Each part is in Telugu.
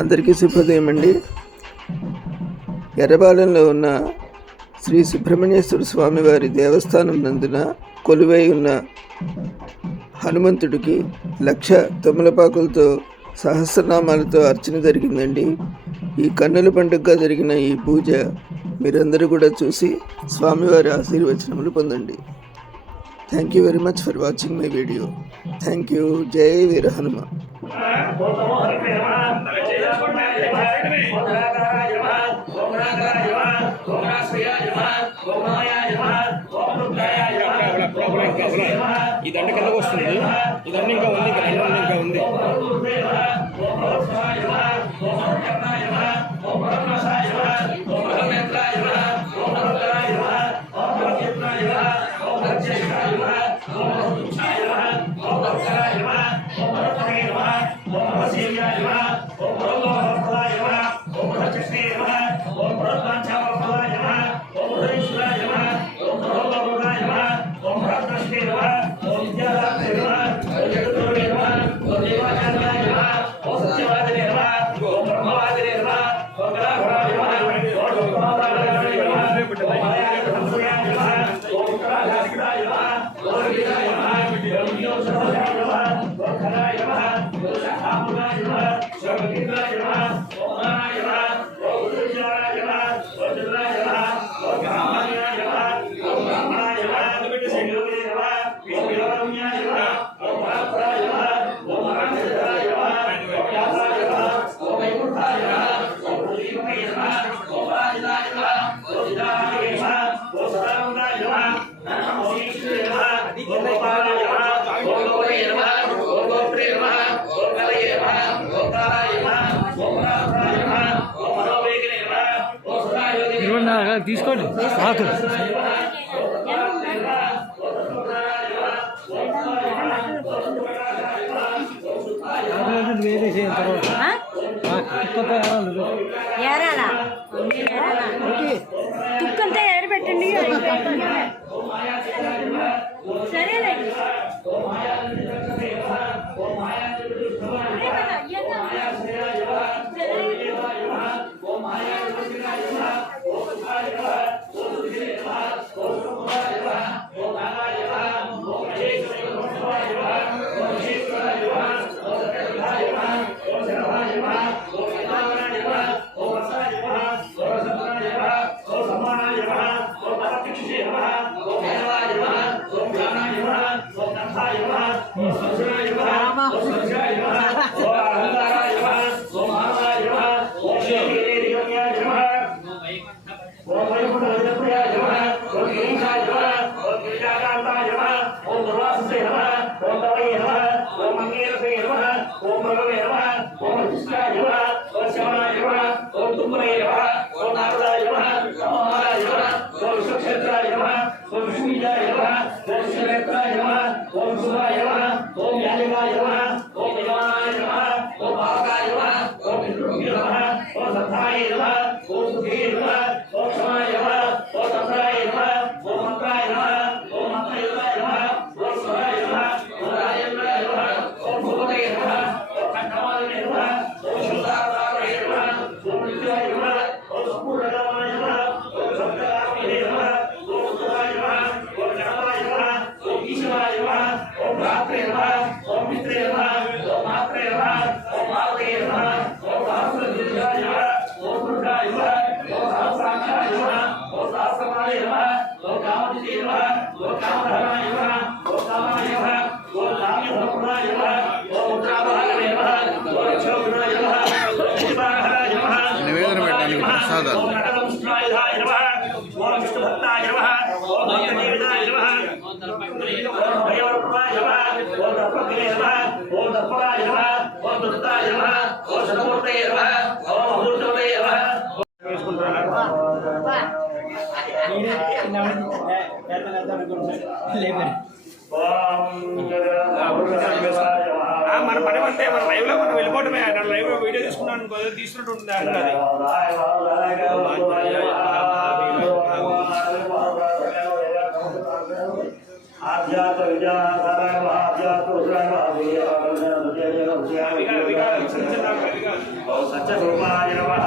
అందరికీ శుభోదయం అండి. ఎర్రబాలెంలో ఉన్న శ్రీ సుబ్రహ్మణ్యేశ్వర స్వామివారి దేవస్థానం నందున కొలువై ఉన్న హనుమంతుడికి 1,00,000 తమలపాకులతో సహస్రనామాలతో అర్చన జరిగిందండి. ఈ కన్నుల పండుగగా జరిగిన ఈ పూజ మీరందరూ కూడా చూసి స్వామివారి ఆశీర్వచనములు పొందండి. Thank you very much for watching my video. Thank you. జై వీర హనుమ. ఈ దండ కిందకు వస్తుంది. ఈ దండ ఇంకా ఉంది, ఇంకా ఉంది. తీసుకోండి ఆకు వేరే చేసిన తర్వాత తుక్కంతా ఏరబెట్టండి. సరేనండి. నివేదన పెట్టడానికి ప్రసాదాలు మన పని అంటే మన లైవ్ లో మనం వెళ్ళిపోవటమే. లైవ్ లో వీడియో తీసుకున్నాను తీసుకున్నట్టు ఉంటుంది. అది రూపాయ నమః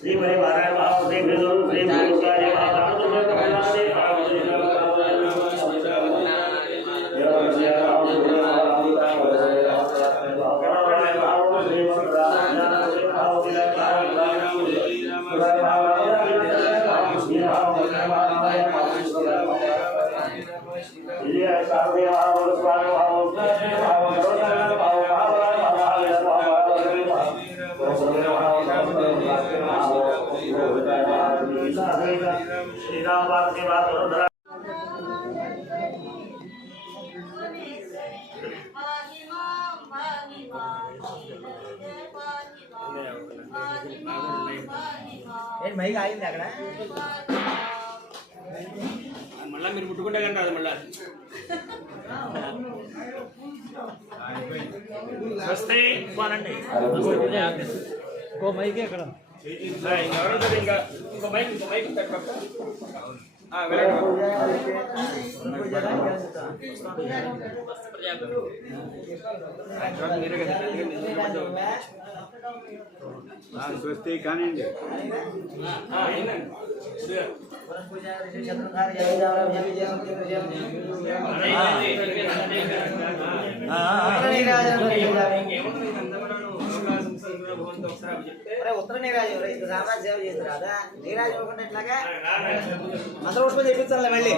श्री परिवाराय महादेव श्री भूषाय మళ్ళా మీరు ముట్టుకుంటే కానీ రాదు మళ్ళా వస్తే పోనండి మైక్ ఎక్కడ ఇంకా ఇంకో మైక్ స్వస్తి కానివ్వండి ఉత్తర నీరాజు సామాన్య సేవ చేస్తున్నా నీరాజు ఇవ్వకుండా ఎట్లాగా మంత్ర పుష్పం తెప్పించాలి మళ్ళీ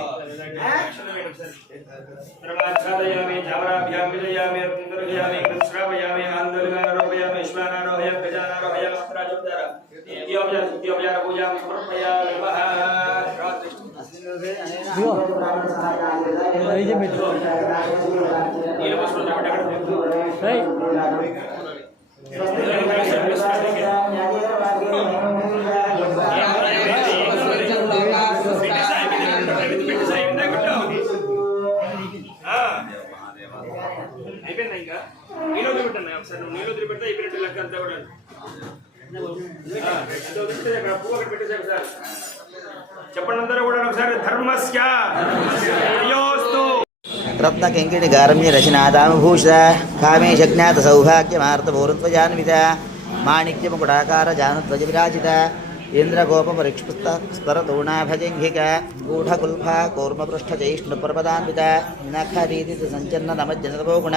అయిపోయిందా ఇంకా నీళ్ళు వదిలిపెట్టాను ఒకసారి నువ్వు నీళ్ళు వదిలిపెడితే అయిపోయినట్టు లెక్క అంతా కూడా వదిలిపెట్టే అక్కడ పువ్వు అక్కడ పెట్టేసారు సార్ చెప్పండి అందరూ కూడా ఒకసారి ధర్మస్య అయోస్తు రత్న కెంకిణి గారమ్య రచనాదామభూష కామేశ జ్ఞాత సౌభాగ్యమార్త భూరత్వజాన్విత మాణిక్యముకుడాకార జానుధ్వజ విరాజిత इन्द्रगोपपरिक्षुस्तरतूणाभजिङ्घिका गूढकुल्फा कूर्मपृष्ठजैष्णुपर्वदान्विता नखरीतिसञ्चन्ननमज्जनतपोगुण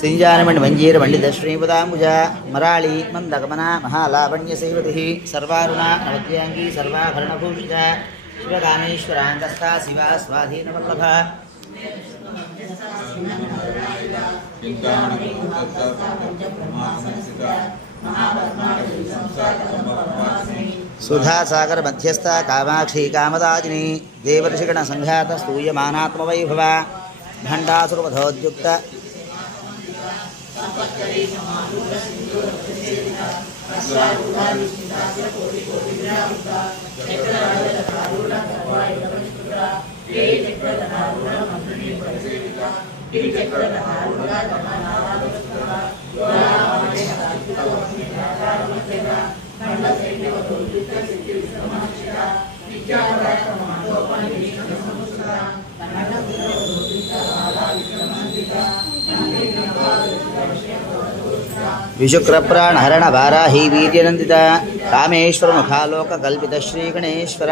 सिञ्जानमण्डिमञ्जीरमण्डितश्रीपदाम्बुजा मराळी मन्दगमना महालावण्यसेवतिः सर्वारुणा नवद्यांगी सर्वाभरणभूषिता शिवकामेश्वराङ्गस्था शिवा स्वाधीनवल्लभा सुधासागर मध्यस्था कामाक्षी कामदाजिनी देवर्षिगण संघात स्तूयमानात्मवैभवा भण्डासुरवधोद्युक्त विशुक्रप्राणहरण वाराही वीर्यनन्दिता कामेश्वर मुखालोक कल्पित श्री गणेश्वर